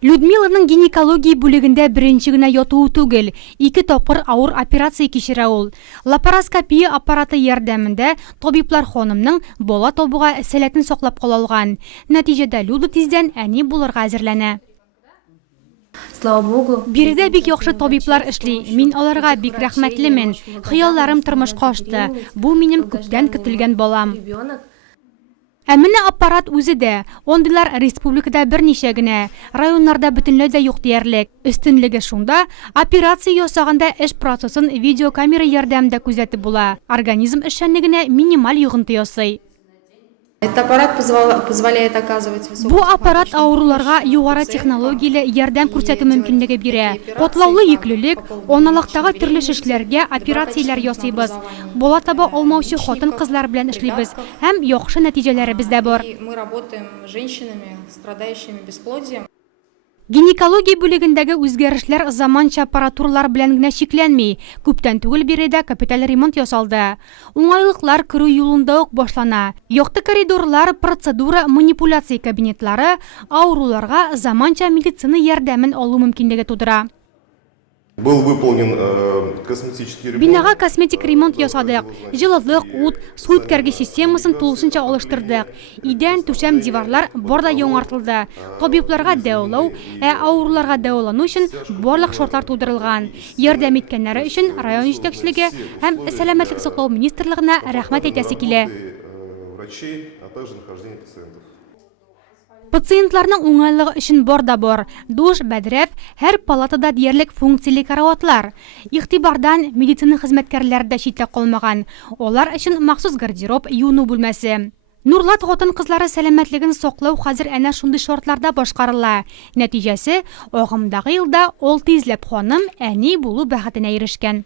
Людмиланың гинекология бүлегендә беренче генә ятуы түгел, 2 тапкыр авыр операция кичерә ул. Лапароскопия аппараты ярдәмендә табиблар ханымның бала табуга сәләтен саклап кала алган. Нәтиҗәдә Люда тиздән әни булырга әзерләнә. Слава Богу. Биредә бик яхшы табиблар эшли. Мин аларга бик рәхмәтлемен. Хыялларым тормышка ашты. Бу минем күптән көтелгән балам. Ә менә аппарат үзе дә, ондылар республикада берничә генә, районнарда бөтенләй дә юк диярлек. Өстенлеге шунда, операция ясаганда эш процессын видеокамера ярдәмендә күзәтеп була. Организм эшчәнлегенә минималь йогынты ясый. Этот аппарат позволяет оказывать высокую... Бу аппарат авыруларга югары технологияле ярдәм күрсәтү мөмкинлеге бирә. Катлаулы йөклелек, аналыктагы төрле шешләргә операцияләр ясыйбыз. Бала таба алмаучы хатын-кызлар белән эшлибез һәм яхшы нәтиҗәләре бездә бар. Мы работаем с женщинами, страдающими бесплодием. Гинекология бүлегендәге үзгәрешләр заманча аппаратуралар белән генә чикләнми. Күптән түгел биредә капиталь ремонт ясалды. Уңайлыклар керү юлында ук башлана. Якты коридорлар, процедура, манипуляция кабинетлары авыруларга заманча медицина ярдәмен алу мөмкинлеге тудыра. Был выполнен косметический ремонт. Бинага косметик ремонт ясадык. Җылылык, ут, су үткәргеч системасын тулысынча алыштырдык. Идән, түшәм, диварлар барда яңартылды. Табибларга дәвалау, авыруларга дәвалану өчен барлык шартлар тудырылган. Ярдәм иткәннәре өчен район җитәкчелеге һәм сәламәтлек саклау министрлыгына рәхмәт әйтәсе килә. Врачей, а также нахождение пациентов. Пациентларның уңайлыгы өчен бар да бар. Душ, бәдрәф, һәр палатада диярлек функцияле караватлар. Игътибардан медицина хезмәткәрләре дә читтә калмаган. Алар өчен махсус гардероб, юыну бүлмәсе. Нурлат хатын-кызлары сәламәтлеген саклау хәзер әнә шундый шартларда башкарыла. Нәтиҗәсе, агымдагы елда 6 йөзләп ханым әни булу бәхетенә ирешкән.